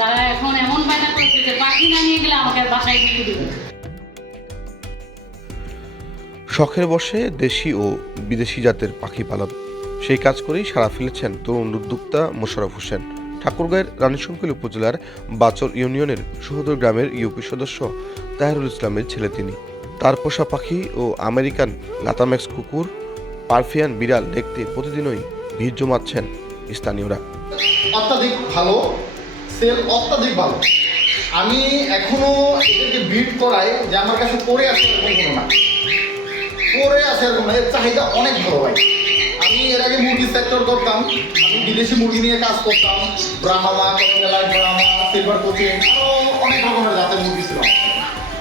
তারা এখন এমন বায়না করছে যে পাখি না নিয়ে গেলে আমাকে আর বাসায় ঢুকতে দেবে। শখের বশে দেশি ও বিদেশি জাতের পাখি পালন, সেই কাজ করেই সাড়া ফেলেছেন তরুণ উদ্যোক্তা মোশাররফ হোসেন। ঠাকুরগাঁয়ের রানীশংকৈল উপজেলার বাচর ইউনিয়নের সুহদর গ্রামের ইউপি সদস্য তাহেরুল ইসলামের ছেলে তিনি। তার পোষা পাখি ও আমেরিকান লাতাম্যাক্স কুকুর, পারফিয়ান বিড়াল দেখতে প্রতিদিনই ভিড় জমাচ্ছেন স্থানীয়রা। অত্যাধিক ভালো সেল, অত্যাধিক ভালো। আমি এখনো এদেরকে বিট করাই যে আমার কাছে পড়ে আছে এরকম কোনো না, পড়ে আছে এরকম না, এর চাহিদা অনেক ভালো ভাই। আমি এর আগে মুরগি সেক্টর করতাম, আমি বিদেশি মুরগি নিয়ে কাজ করতাম, ব্রাহ্মা, ব্রাহ্মা, সিলভার কোচিং, আরও অনেক রকমের জাতের মুরগি ছিল।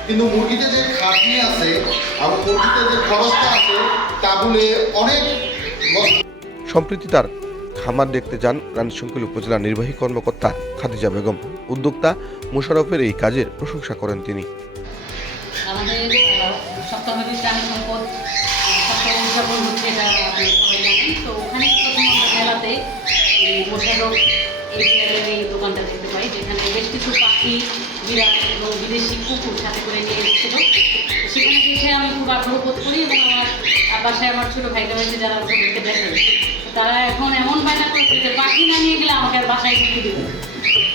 কিন্তু মুরগিতে যে খাটনি আছে আর মুরগিতে যে খরচটা আছে তা বলে অনেক লস। সম্প্রতি তার খামার দেখতে যান রানীশংকৈল উপজেলা নির্বাহী কর্মকর্তা খাদিজা বেগম। উদ্যোক্তা মোশাররফের এই কাজের প্রশংসা করেন তিনি। আমাদের সপ্তাহী প্রাণী সম্পদ সপ্তাহ উদযাপন হচ্ছে, এটা আপনি সবাই জানেন। তো ওখানে প্রথম আমরা মেলাতে মোশাররফ এই দোকানটা দেখতে পাই, যেখানে বেশ কিছু পাখি, বিড়াল এবং বিদেশি কুকুর সাথে করে নিয়ে এসেছিল। সেখানে গিয়ে আমি খুব আগ্রহ বোধ করি এবং আমার বাসায় আমার ছোটো ভাইটা হয়েছে যারা ওদেরকে দেখেন, তারা এখন এমন বায়না করছে যে পাখি না নিয়ে গেলে আমাকে আর বাসায় ঢুকতে দেবে।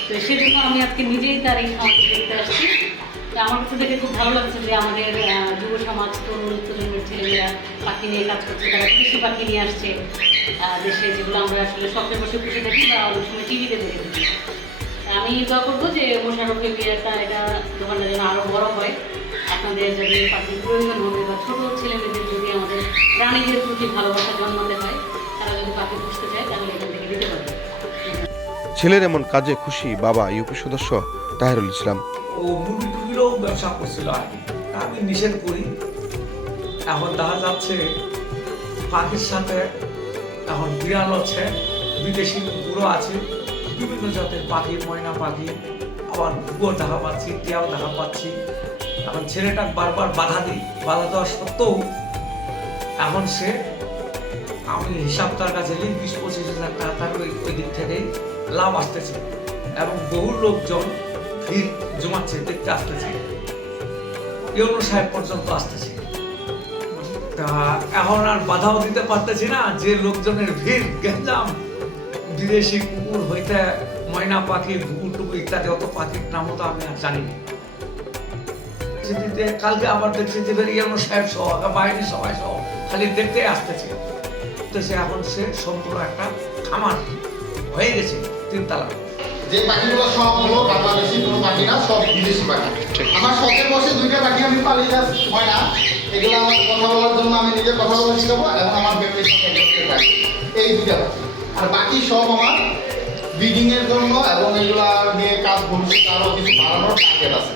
তো সেজন্য আমি আজকে নিজেই তার এই খামারটি দেখতে আসছি। তো আমার কাছে দেখে খুব ভালো লাগছে যে আমাদের যুব সমাজ, তরুণ প্রজন্মের ছেলেমেয়েরা পাখি নিয়ে কাজ করছে, তারা বিদেশি পাখি নিয়ে আসছে দেশে, যেগুলো আমরা আসলে শখের বসে পুষে থাকি বা অনেক সময় টিভিতে দেখে থাকি। আমি দোয়া করবো যে মোশাররফের এটা দোকানটা যেন আরও বড় হয়। আপনাদের যদি পাখির প্রয়োজন হবে বা ছোটো ছেলেমেয়েদের যদি আমাদের প্রাণীদের প্রতি ভালোবাসা জন্মাতে হয়, তারা যদি পাখি পুষতে চায় তাহলে এখান থেকে দিতে পারবে। ছেলের এমন কাজে খুশি বাবা ইউপি সদস্য তাহেরুল ইসলাম। ও মুরগি টুকিরও ব্যবসা করছিল আর কি, আমি নিষেধ করি। এখন দেখা যাচ্ছে পাখির সাথে এখন বিড়াল আছে, বিদেশি কুকুরও আছে, বিভিন্ন জাতের পাখি, ময়না পাখি, আবার কুকুর দেখা পাচ্ছি, টিয়াও দেখা পাচ্ছি। এখন ছেলেটা বারবার বাধা দেওয়া সত্ত্বেও এখন সে, আমি হিসাব তার কাছে নিই 20-25 হাজার টাকা তার ওই দিক থেকেই লাভ আসতেছে এবং বহু লোকজন ভিড় জমাচ্ছে, দেখতে আসতেছে, ইউনো সাহেব পর্যন্ত আসতেছে। তা এখন আর বাধাও দিতে পারতেছি না, যে লোকজনের ভিড়, গেঞ্জাম, বিদেশি কুকুর হইতে ময়না পাখি, ঘুঘু টুকু ইত্যাদি অত পাখির নামও তো আমি আর জানি না। কালকে আবার দেখছি যে ইউনো সাহেব সহ বাইরে সবাই সহ খালি দেখতে আসতেছে। তো সে এখন সে সম্পূর্ণ একটা খামার হয়ে গেছে 3 তলা। যে পাখিগুলো সব হলো বাংলাদেশি কোনো পাখি না, সব বিদেশি পাখি। আমার শখের বসে 2টা পাখি আমি পালি হয় না, এগুলো আমার কথা বলার জন্য আমি নিজে কথা বলা শিখাবো এবং আমার ফ্যামিলির সাথে করতে থাকি, এই 2টা পাখি। আর বাকি সব আমার ব্রিডিং এর জন্য এবং এগুলো নিয়ে কাজ ভবিষ্যতে আরো কিছু বাড়ানোর টার্গেট আছে।